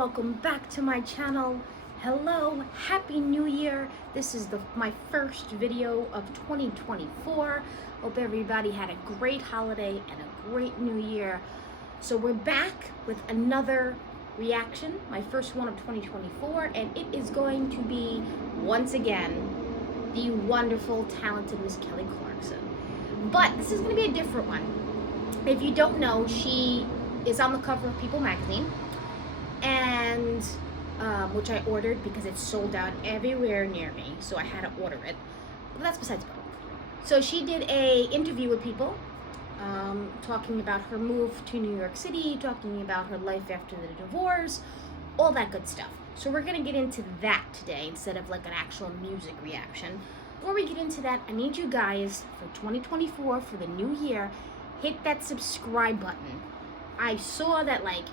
welcome back to my channel. Hello, happy new year. This is my first video of 2024. Hope everybody had a great holiday and a great new year. So we're back with another reaction, my first one of 2024, and it is going to be, once again, the wonderful, talented Miss Kelly Clarkson. But this is going to be a different one. If you don't know, she is on the cover of People magazine, and which I ordered because it's sold out everywhere near me, so I had to order it. But that's besides the point. So she did a interview with People, talking about her move to New York City, talking about her life after the divorce, all that good stuff. So we're gonna get into that today instead of like an actual music reaction. Before we get into that, I need you guys for 2024, for the new year, hit that subscribe button. I saw that like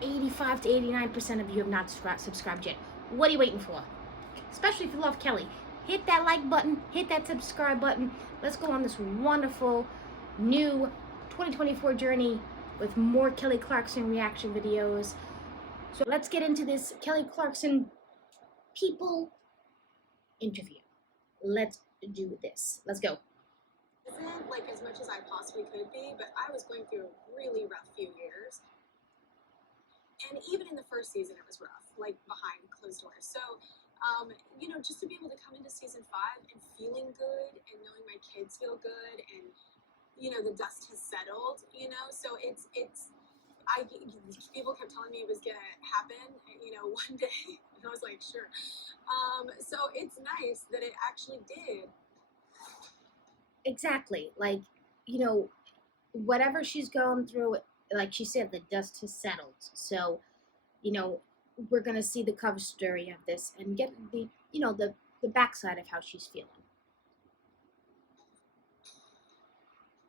85 to 89% of you have not subscribed yet. What are you waiting for? Especially if you love Kelly. Hit that like button, hit that subscribe button. Let's go on this wonderful new 2024 journey with more Kelly Clarkson reaction videos. So let's get into this Kelly Clarkson People interview. Let's do this. Let's go. Isn't like as much as I possibly could be, but I was going through a really rough few years. And even in the first season, it was rough, like behind closed doors. So, just to be able to come into season 5 and feeling good and knowing my kids feel good and, the dust has settled, so people kept telling me it was going to happen, one day, and I was like, sure. So it's nice that it actually did. Exactly. Like, whatever she's going through, like she said, the dust has settled. So, we're gonna see the cover story of this and get the backside of how she's feeling.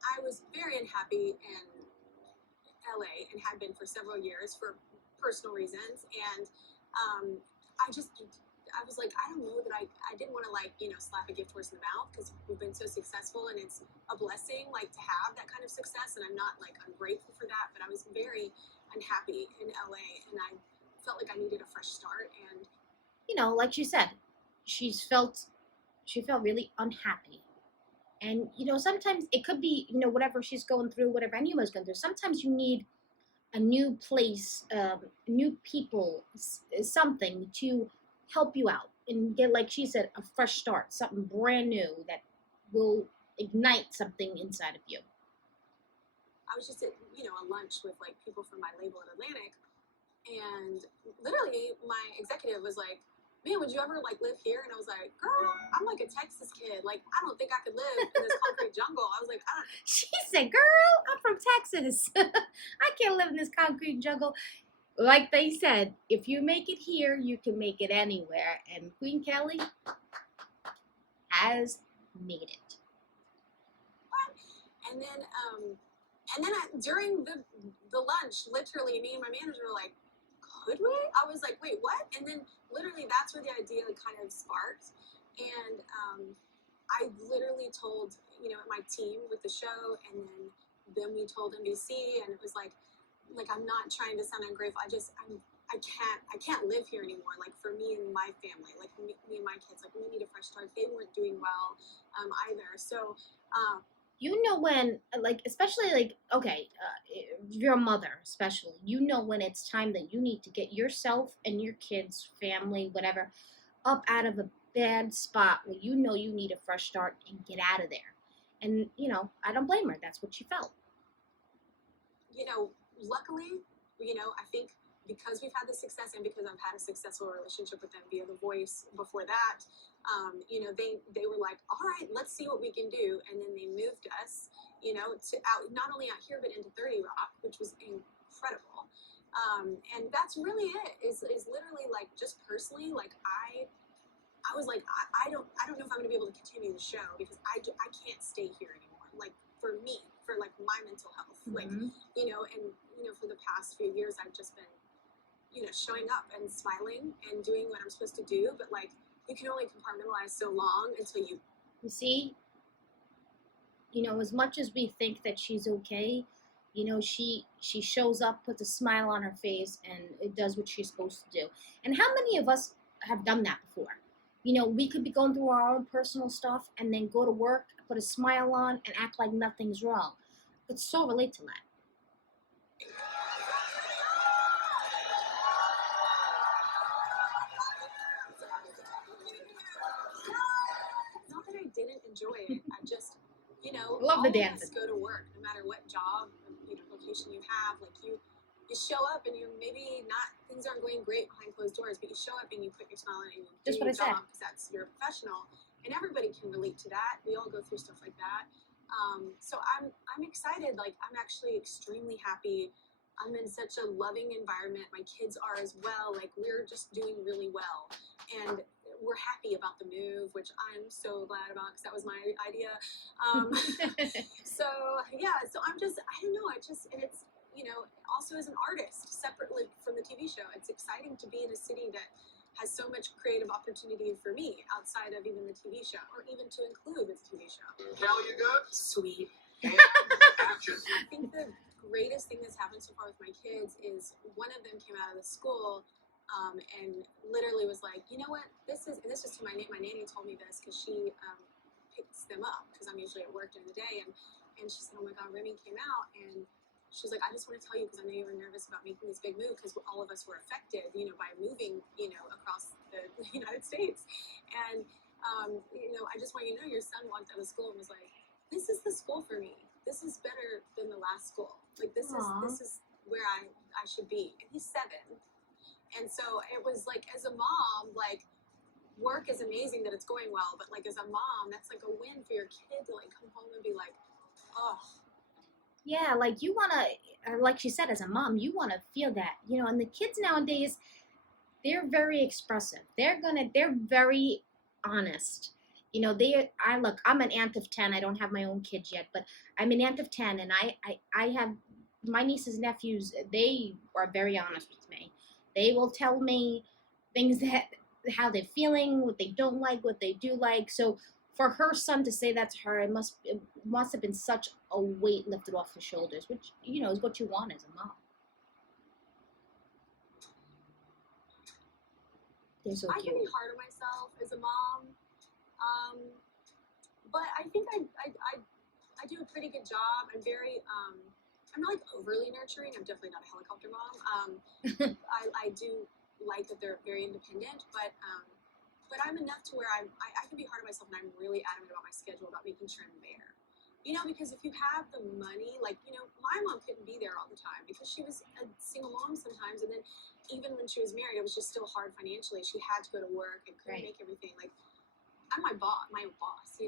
I was very unhappy in LA and had been for several years for personal reasons, and I was like, I don't know that I didn't want to slap a gift horse in the mouth, because we've been so successful and it's a blessing to have that kind of success, and I'm not ungrateful for that, but I was very unhappy in LA and I felt like I needed a fresh start. And like she said, she felt really unhappy. And sometimes it could be whatever she's going through, whatever anyone's going through, sometimes you need a new place, new people, something to help you out and get, like she said, a fresh start, something brand new that will ignite something inside of you. I was just at a lunch with people from my label at Atlantic, and literally my executive was like, man, would you ever live here? And I was like, girl, I'm a Texas kid. I don't think I could live in this concrete jungle. I was like, I don't. She said, girl, I'm from Texas. I can't live in this concrete jungle. Like they said, if you make it here, you can make it anywhere. And Queen Kelly has made it. And then during the lunch, literally, me and my manager were like, could we? I was like, wait, what? And then literally that's where the idea kind of sparked. And I literally told, my team with the show, and then we told NBC, and it was like I'm not trying to sound ungrateful. I can't live here anymore. For me and my family, me and my kids, we need a fresh start. They weren't doing well either. So when, especially okay, your mother especially, when it's time that you need to get yourself and your kids, family, whatever, up out of a bad spot where you need a fresh start and get out of there. And I don't blame her. That's what she felt. Luckily, I think because we've had the success and because I've had a successful relationship with them via The Voice before that, they were like, all right, let's see what we can do. And then they moved us, to out, not only out here, but into 30 Rock, which was incredible. And that's really it, is literally just personally, I was like, I don't know if I'm gonna be able to continue the show, because I can't stay here anymore. For me, for my mental health, Mm-hmm. and for the past few years, I've just been, showing up and smiling and doing what I'm supposed to do. But you can only compartmentalize so long until you see, as much as we think that she's okay, You know, she shows up, puts a smile on her face, and it does what she's supposed to do. And how many of us have done that before? You know, we could be going through our own personal stuff and then go to work, put a smile on, and act like nothing's wrong. Could so relate to that. Not that I didn't enjoy it. I just, Love all the of us dancing. go to work, no matter what job, location you have. Like you show up and you maybe not things aren't going great behind closed doors, but you show up and you put your smile on and you do Just what your I said. job because that's you're a professional, and everybody can relate to that. We all go through stuff like that. So I'm excited. Like I'm actually extremely happy. I'm in such a loving environment. My kids are as well. Like we're just doing really well, and we're happy about the move, which I'm so glad about because that was my idea. So yeah, so I'm just I don't know. And it's also as an artist separately from the TV show, it's exciting to be in a city that has so much creative opportunity for me outside of even the TV show, or even to include with the TV show. Cal, you good? Sweet. And action. I think the greatest thing that's happened so far with my kids is one of them came out of the school and literally was like, you know what, this was to my nanny told me this because she picks them up because I'm usually at work during the day, and she said, oh my God, Remy came out, and she was like, I just want to tell you because I know you were nervous about making this big move because all of us were affected, by moving, across the United States, and I just want you to know your son walked out of school and was like, this is the school for me. This is better than the last school. Like this is where I should be. And he's 7. And so it was like, as a mom, like work is amazing that it's going well, but like as a mom, that's like a win for your kid to like come home and be like, oh. Yeah, like you want to, like she said, as a mom, you want to feel that, and the kids nowadays, they're very expressive. They're very honest. I'm an aunt of 10. I don't have my own kids yet, but I'm an aunt of 10, and I have my nieces and nephews. They are very honest with me. They will tell me things how they're feeling, what they don't like, what they do like. So for her son to say that to her, it must have been such a weight lifted off her shoulders, which is what you want as a mom. They're so I cute. can be hard on myself as a mom, but I think I do a pretty good job. I'm very I'm not like overly nurturing. I'm definitely not a helicopter mom. I do like that they're very independent, but I'm enough to where I can be hard on myself, and I'm really adamant about my schedule, about making sure I'm there. Because if you have the money, like, my mom couldn't be there all the time because she was a single mom sometimes. And then even when she was married, it was just still hard financially. She had to go to work and couldn't make everything. Like, I'm my boss,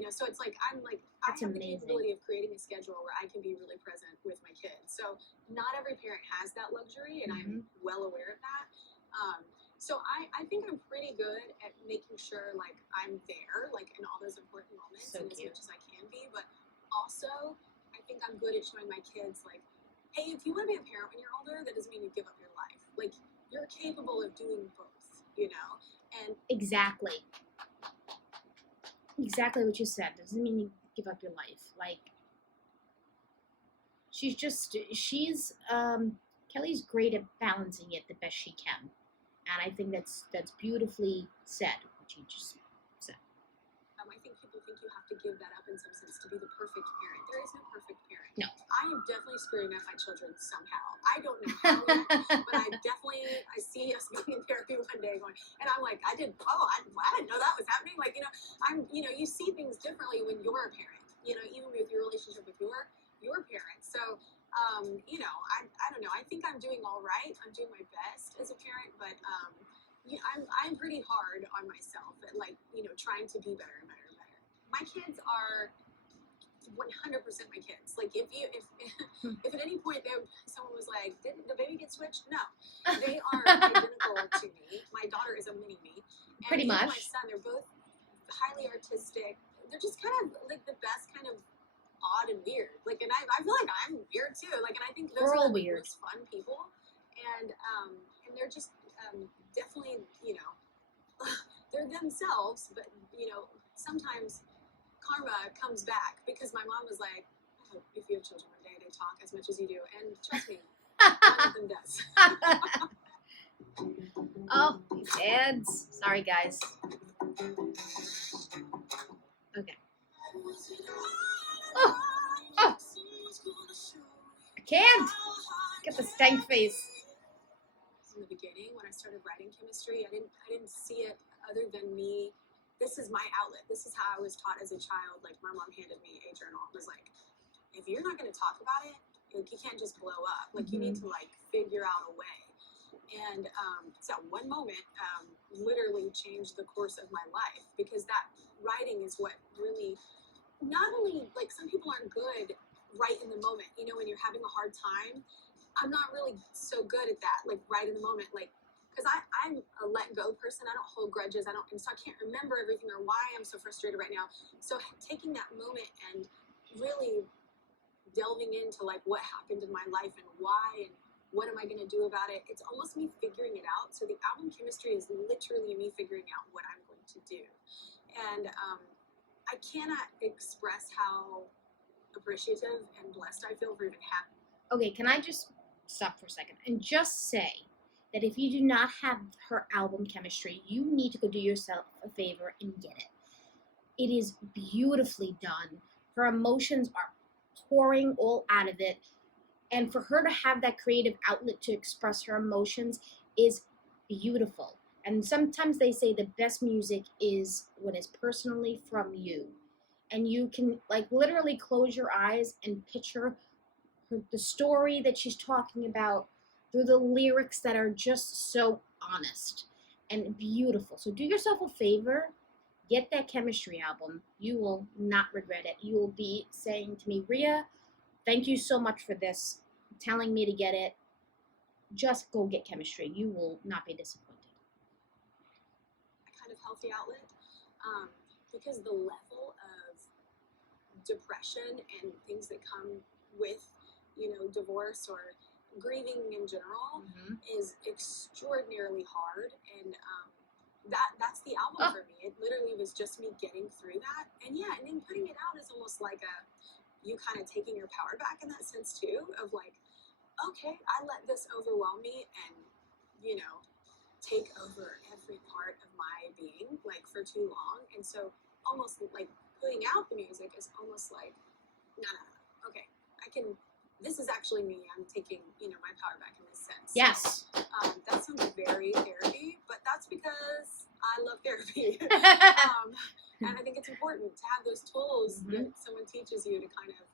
So it's like, I have the capability of creating a schedule where I can be really present with my kids. So not every parent has that luxury, and I'm well aware of that. So I think I'm pretty good at making sure, like, I'm there, like, in all those important moments, and as much as I can be. But also, I think I'm good at showing my kids, like, hey, if you want to be a parent when you're older, that doesn't mean you give up your life. Like, you're capable of doing both, And exactly what you said. Doesn't mean you give up your life. Like, Kelly's great at balancing it the best she can, and I think that's beautifully said, what you just said. I think people think you have to give that up in some sense to be the perfect parent. There is no perfect parent. No. I am definitely screwing up my children somehow. I don't know how yet, but I see us being in therapy one day going, and I'm like, I didn't know that was happening. Like, you see things differently when you're a parent, even with your relationship with your parents. So, I don't know. I think I'm doing all right. I'm doing my best as a parent, but, I'm pretty hard on myself at, like, trying to be better and better and better. My kids are 100% my kids. Like, if at any point someone was like, did the baby get switched? No, they are identical to me. My daughter is a mini me, and pretty much. My son, they're both highly artistic. They're just kind of like the best kind of odd and weird. Like, and I feel like I'm weird too. Like, and I think those are the most fun people, and they're just definitely, they're themselves, but sometimes karma comes back because my mom was like, if you have children one day, they talk as much as you do, and trust me, none of them does. Oh, these ads. Sorry, guys. Okay. Oh, oh. I can't. Get the stank face. In the beginning, when I started writing chemistry, I didn't see it other than me. This is my outlet. This is how I was taught as a child. Like, my mom handed me a journal. It was like, if you're not going to talk about it, like, you can't just blow up. Like, you need to like figure out a way. And so that one moment literally changed the course of my life, because that writing is what really, not only, like, some people aren't good right in the moment, you know, when you're having a hard time. I'm not really so good at that, like, right in the moment, like, because I'm a let go person. I don't hold grudges. And so I can't remember everything or why I'm so frustrated right now. So taking that moment and really delving into like what happened in my life and why and what am I going to do about it, it's almost me figuring it out. So the album chemistry is literally me figuring out what I'm going to do. And I cannot express how appreciative and blessed I feel for even having. Okay, can I just stop for a second and just say that if you do not have her album chemistry, you need to go do yourself a favor and get it. It is beautifully done. Her emotions are pouring all out of it. And for her to have that creative outlet to express her emotions is beautiful. And sometimes they say the best music is when it's personally from you. And you can like literally close your eyes and picture the story that she's talking about through the lyrics that are just so honest and beautiful. So do yourself a favor, get that chemistry album. You will not regret it. You will be saying to me, Rhea, thank you so much for this, telling me to get it. Just go get chemistry. You will not be disappointed. A kind of healthy outlet, because the level of depression and things that come with, you know, divorce or grieving in general is extraordinarily hard. And that's the album for me. It literally was just me getting through that. And yeah, and then putting it out is almost like you kind of taking your power back in that sense too, of like, okay, I let this overwhelm me and, you know, take over every part of my being, like, for too long. And so almost like putting out the music is almost like, no, okay, this is actually me. I'm taking, you know, my power back in this sense. Yes. So, that sounds very therapy, but that's because I love therapy. And I think it's important to have those tools that someone teaches you to kind of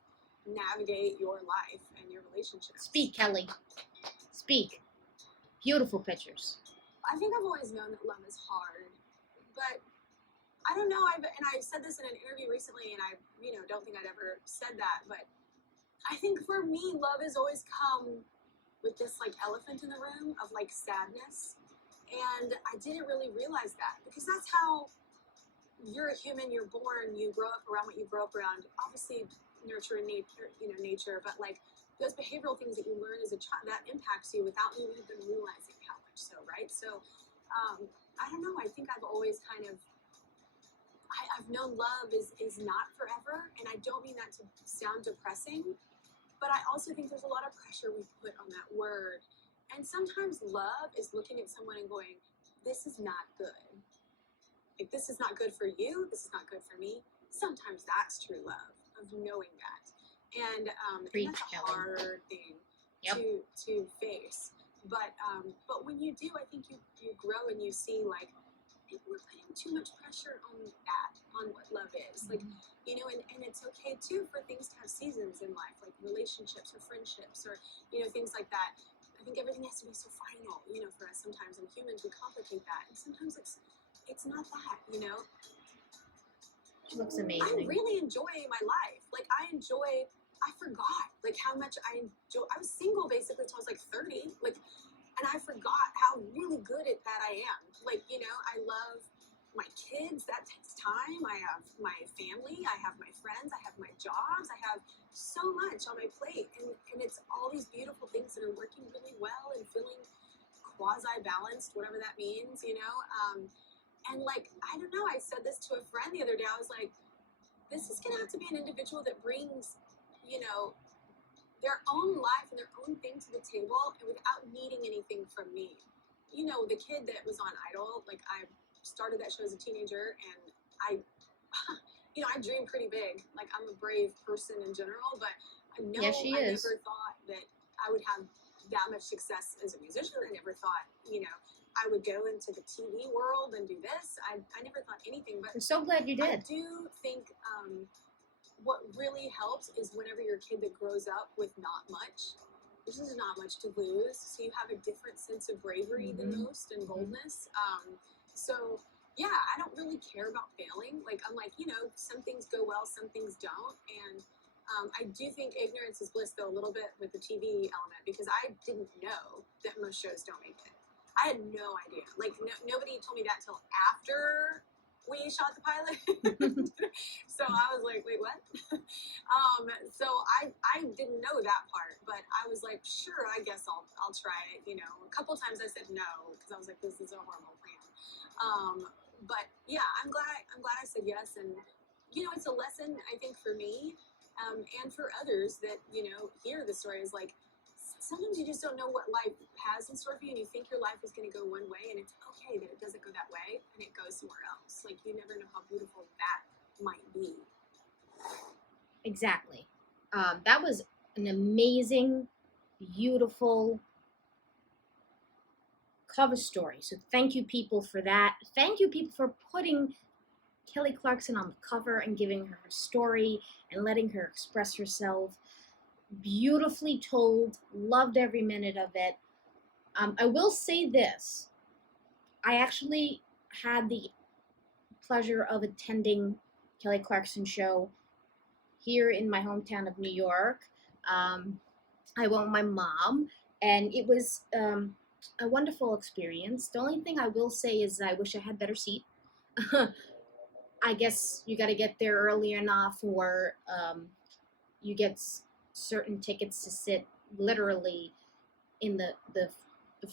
navigate your life and your relationships. Speak, Kelly. Speak. Beautiful pictures. I think I've always known that love is hard, but I don't know. I said this in an interview recently, and I, you know, don't think I'd ever said that, but I think for me, love has always come with this like elephant in the room of like sadness, and I didn't really realize that, because that's how you're a human. You're born, you grow up around what you grow up around. Obviously, nurture and nature, but like those behavioral things that you learn as a child, that impacts you without you even realizing how much so, right? So, I don't know. I think I've always kind of, I've known love is not forever, and I don't mean that to sound depressing, but I also think there's a lot of pressure we put on that word. And sometimes love is looking at someone and going, this is not good. Like, this is not good for you. This is not good for me. Sometimes that's true love, of knowing that. And that's a hard thing to face. But when you do, I think you grow and you see, like, people are putting too much pressure on what love is. Like, you know, and it's okay too for things to have seasons in life, like relationships or friendships or, you know, things like that. I think everything has to be so final, you know, for us sometimes, and humans, we complicate that. And sometimes it's not that, you know. She looks amazing. I really enjoy my life. Like, I forgot like how much I was single basically until I was like 30. Like, and I forgot how really good at that I am. Like, you know, I love my kids. That takes time. I have my family. I have my friends. I have my jobs. I have so much on my plate. And it's all these beautiful things that are working really well and feeling quasi-balanced, whatever that means, you know? And like, I don't know, I said this to a friend the other day. I was like, this is going to have to be an individual that brings, you know, their own life and their own thing to the table and without needing anything from me. You know, the kid that was on Idol, like I started that show as a teenager and I, you know, I dream pretty big. Like I'm a brave person in general, but I know Yes, she I is. never thought that I would have that much success as a musician. I never thought, you know, I would go into the TV world and do this. I never thought anything, but I'm so glad you I did. do think what really helps is whenever you're a kid that grows up with not much, there's just not much to lose. So you have a different sense of bravery than most and boldness. So yeah, I don't really care about failing. Like I'm like, you know, some things go well, some things don't. And I do think ignorance is bliss though a little bit with the TV element because I didn't know that most shows don't make it. I had no idea. Like nobody told me that till after we shot the pilot. So I was like, wait, what? So I didn't know that part, but I was like, sure, I guess I'll try it. You know, a couple times I said no because I was like, this is a horrible plan. But yeah, I'm glad I said yes, and you know, it's a lesson I think for me, and for others that you know hear the story is like. Sometimes you just don't know what life has in store for you, and you think your life is going to go one way, and it's okay that it doesn't go that way, and it goes somewhere else. Like you never know how beautiful that might be. Exactly. That was an amazing, beautiful cover story. So thank you, people, for that. Thank you, people, for putting Kelly Clarkson on the cover and giving her her story and letting her express herself. Beautifully told. Loved every minute of it. I will say this. I actually had the pleasure of attending Kelly Clarkson's show here in my hometown of New York. I went with my mom, and it was a wonderful experience. The only thing I will say is I wish I had better seat. I guess you got to get there early enough, or you get certain tickets to sit literally in the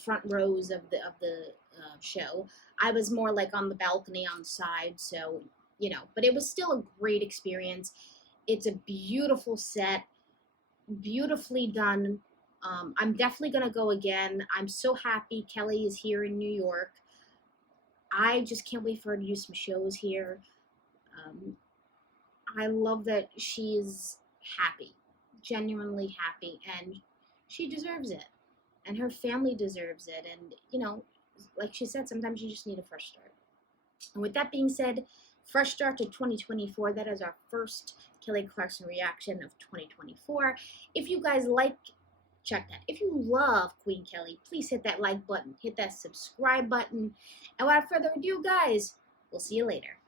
front rows of the show. I was more like on the balcony on the side, so you know. But it was still a great experience. It's a beautiful set, beautifully done. I'm definitely gonna go again. I'm so happy Kelly is here in New York. I just can't wait for her to do some shows here. Um, I love that she's happy, genuinely happy, and she deserves it. And her family deserves it. And, you know, like she said, sometimes you just need a fresh start. And with that being said, fresh start to 2024. That is our first Kelly Clarkson reaction of 2024. If you guys like, check that. If you love Queen Kelly, please hit that like button, hit that subscribe button. And without further ado, guys, we'll see you later.